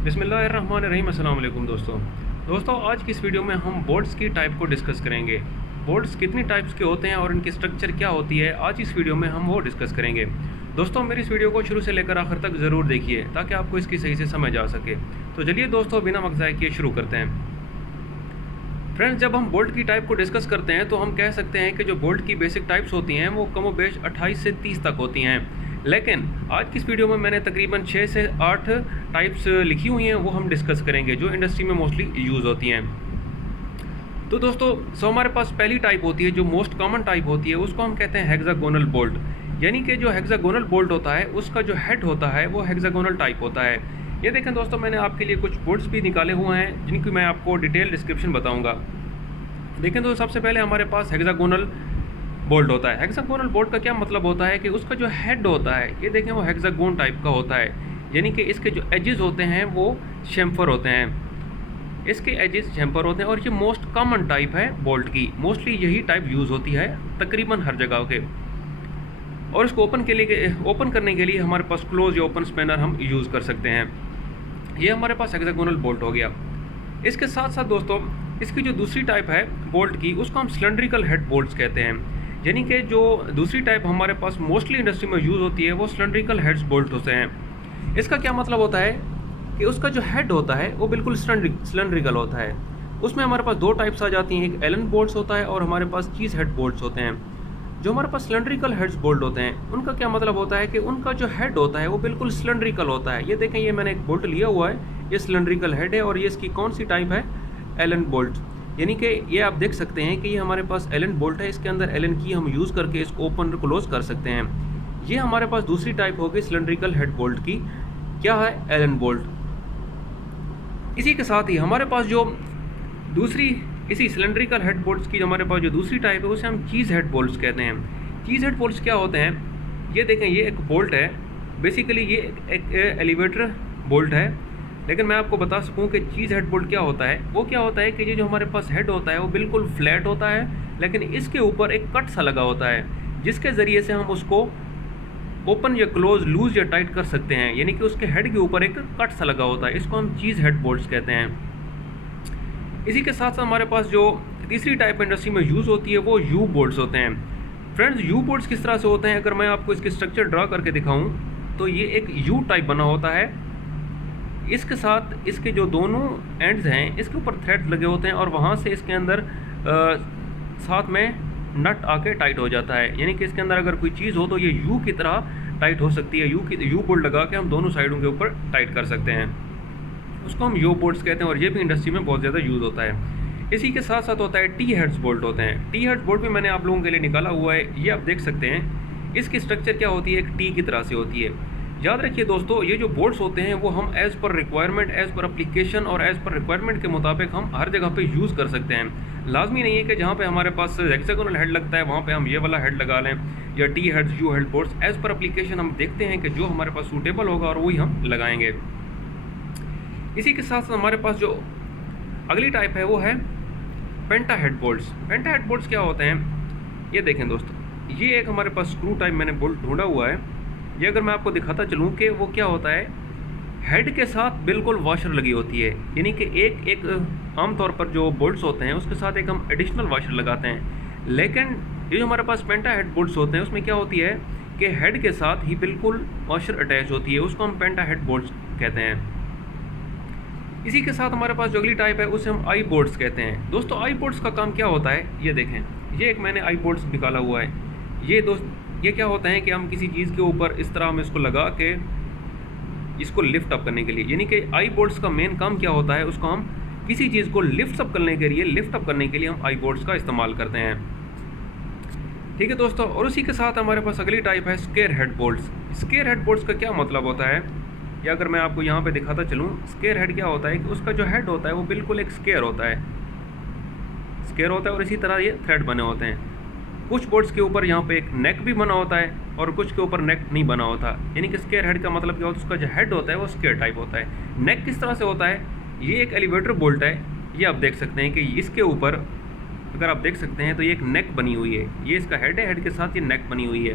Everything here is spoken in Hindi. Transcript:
बिस्मिल्लाहिर्रहमानिर्रहीम। अस्सलाम वालेकुम दोस्तों आज की इस वीडियो में हम बोल्ट्स की टाइप को डिस्कस करेंगे। बोल्ट्स कितनी टाइप्स के होते हैं और इनकी स्ट्रक्चर क्या होती है, आज इस वीडियो में हम वो डिस्कस करेंगे। दोस्तों मेरी इस वीडियो को शुरू से लेकर आखिर तक ज़रूर देखिए ताकि आपको इसकी सही से समझ आ सके। तो चलिए दोस्तों बिना वक्त ज़ाय किए शुरू करते हैं। फ्रेंड्स, जब हम बोल्ट की टाइप को डिस्कस करते हैं तो हम कह सकते हैं कि जो बोल्ट की बेसिक टाइप्स होती हैं वो कमोबेश 28 से 30 तक होती हैं, लेकिन आज की इस वीडियो में मैंने तकरीबन 6 से 8 टाइप्स लिखी हुई हैं, वो हम डिस्कस करेंगे जो इंडस्ट्री में मोस्टली यूज़ होती हैं। तो दोस्तों हमारे पास पहली टाइप होती है जो मोस्ट कॉमन टाइप होती है, उसको हम कहते हैं हेक्सागोनल बोल्ट। यानी कि जो हेक्सागोनल बोल्ट होता है उसका जो हेड होता है वो हेक्सागोनल टाइप होता है। ये देखें दोस्तों, मैंने आपके लिए कुछ बोल्ट्स भी निकाले हुए हैं जिनकी मैं आपको डिटेल डिस्क्रिप्शन बताऊंगा। देखें तो सबसे पहले हमारे पास हेक्सागोनल बोल्ट होता है। हेक्सागोनल बोल्ट का क्या मतलब होता है कि उसका जो हेड होता है, ये देखें, वो हेक्सागोन टाइप का होता है। यानी कि इसके जो एजेस होते हैं वो शेम्फर होते हैं, इसके एजेस शेम्फर होते हैं और ये मोस्ट कॉमन टाइप है बोल्ट की। मोस्टली यही टाइप यूज़ होती है तकरीबन हर जगह के। और इसको ओपन करने के लिए हमारे पास क्लोज या ओपन स्पैनर हम यूज़ कर सकते हैं। ये हमारे पास हेक्सागोनल बोल्ट हो गया। इसके साथ साथ दोस्तों इसकी जो दूसरी टाइप है बोल्ट की, उसको हम सिलेंड्रिकल हेड बोल्ट्स कहते हैं। यानी कि जो दूसरी टाइप हमारे पास मोस्टली इंडस्ट्री में यूज़ होती है वो सिलेंड्रिकल हेड्स बोल्ट होते हैं। इसका क्या मतलब होता है कि उसका जो हेड होता है वो बिल्कुल सिलेंड्रिकल होता है। उसमें हमारे पास दो टाइप्स आ जाती हैं, एक एलन बोल्ट्स होता है और हमारे पास चीज़ हेड बोल्ट्स होते हैं। जो हमारे पास सिलेंड्रिकल हेड्स बोल्ट होते हैं उनका क्या मतलब होता है कि उनका जो हेड होता है वो बिल्कुल सिलेंड्रिकल होता है। ये देखें, ये मैंने एक बोल्ट लिया हुआ है, ये सिलेंड्रिकल हेड है और ये इसकी कौन सी टाइप है, एलन बोल्ट। यानी कि ये आप देख सकते हैं कि ये हमारे पास एलन बोल्ट है, इसके अंदर एलन की हम यूज़ करके इसको ओपन और क्लोज कर सकते हैं। ये हमारे पास दूसरी टाइप होगी सिलेंड्रिकल हेड बोल्ट की, क्या है, एलन बोल्ट। इसी के साथ ही हमारे पास जो दूसरी इसी सिलेंड्रिकल हेड बोल्ट्स की हमारे पास जो दूसरी टाइप है उसे हम चीज़ हेड बोल्ट्स कहते हैं। चीज़ हेड बोल्ट्स क्या होते हैं, ये देखें, ये एक बोल्ट है, बेसिकली ये एक एलिवेटर बोल्ट है। लेकिन मैं आपको बता सकूं कि चीज़ हेड बोल्ट क्या होता है। वो क्या होता है कि ये जो हमारे पास हेड होता है वो बिल्कुल फ्लैट होता है, लेकिन इसके ऊपर एक कट सा लगा होता है जिसके ज़रिए से हम उसको ओपन या क्लोज, लूज या टाइट कर सकते हैं। यानी कि उसके हेड के ऊपर एक कट सा लगा होता है, इसको हम चीज़ हेड बोल्ट्स कहते हैं। इसी के साथ साथ हमारे पास जो तीसरी टाइप इंडस्ट्री में यूज़ होती है वो यू बोल्ट्स होते हैं। फ्रेंड्स, यू बोल्ट्स किस तरह से होते हैं, अगर मैं आपको इसकी स्ट्रक्चर ड्रा करके दिखाऊं तो ये एक यू टाइप बना होता है। इसके साथ इसके जो दोनों एंड्स हैं इसके ऊपर थ्रेड्स लगे होते हैं और वहाँ से इसके अंदर साथ में नट आके टाइट हो जाता है। यानी कि इसके अंदर अगर कोई चीज़ हो तो ये यू की तरह टाइट हो सकती है। यू बोल्ट लगा के हम दोनों साइडों के ऊपर टाइट कर सकते हैं, उसको हम यू बोल्ट्स कहते हैं और ये भी इंडस्ट्री में बहुत ज़्यादा यूज़ होता है। इसी के साथ साथ होता है टी हेड्स बोल्ट होते हैं। टी हेड्स बोल्ट भी मैंने आप लोगों के लिए निकाला हुआ है, ये आप देख सकते हैं। इसकी स्ट्रक्चर क्या होती है, एक टी की तरह से होती है। याद रखिए दोस्तों, ये जो बोल्ट्स होते हैं वो हम as per requirement, as per application और एज़ पर रिक्वायरमेंट के मुताबिक हम हर जगह पे यूज़ कर सकते हैं। लाजमी नहीं है कि जहाँ पे हमारे पास हेक्सागोनल हेड लगता है वहाँ पे हम ये वाला हेड लगा लें, या T heads, U head bolts. As per application हम देखते हैं कि जो हमारे पास सूटेबल होगा और वही हम लगाएंगे। इसी के साथ साथ हमारे पास जो अगली टाइप है वो है पेंटा हेड बोल्ट्स। पेंटा हेड बोल्ट्स क्या होते हैं, ये देखें दोस्तों, ये एक हमारे पास स्क्रू टाइप मैंने बोल्ट ढूंढा हुआ है। ये अगर मैं आपको दिखाता चलूँ कि वो क्या होता है, हेड के साथ बिल्कुल वॉशर लगी होती है। यानी कि एक आमतौर पर जो बोल्ट्स होते हैं उसके साथ एक हम एडिशनल वॉशर लगाते हैं, लेकिन ये जो हमारे पास पेंटा हेड बोल्ट्स होते हैं उसमें क्या होती है कि हेड के साथ ही बिल्कुल वॉशर अटैच होती है, उसको हम पेंटा हेड बोल्ट्स कहते हैं। इसी के साथ हमारे पास जो अगली टाइप है उसे हम आई बोल्ट्स कहते हैं। दोस्तों आई बोल्ट्स का काम क्या होता है, ये देखें, ये एक मैंने आई बोल्ट्स निकाला हुआ है। ये क्या होता है कि हम किसी चीज़ के ऊपर इस तरह हम इसको लगा के इसको लिफ्ट अप करने के लिए, यानी कि आई बोल्ट्स का मेन काम क्या होता है, उसको हम किसी चीज़ को लिफ्ट अप करने के लिए हम आई बोल्ट्स का इस्तेमाल करते हैं। ठीक है दोस्तों, और उसी के साथ हमारे पास अगली टाइप है square head bolts. Square head bolts का क्या मतलब होता है, या अगर मैं आपको यहाँ पे दिखाता चलूँ, स्क्वायर हेड क्या होता है कि उसका जो हेड होता है वो बिल्कुल एक स्क्वायर होता है और इसी तरह ये थ्रेड बने होते हैं। कुछ बोल्ट्स के ऊपर यहाँ पे एक नेक भी बना होता है और कुछ के ऊपर नेक नहीं बना होता। यानी कि स्क्वायर हेड का मतलब क्या होता है, उसका जो हेड होता है वो स्क्वायर टाइप होता है। नेक किस तरह से होता है, ये एक एलिवेटर बोल्ट है, ये आप देख सकते हैं कि इसके ऊपर अगर आप देख सकते हैं तो ये एक नेक बनी हुई है, ये इसका हेड है, हेड के साथ ये नेक बनी हुई है।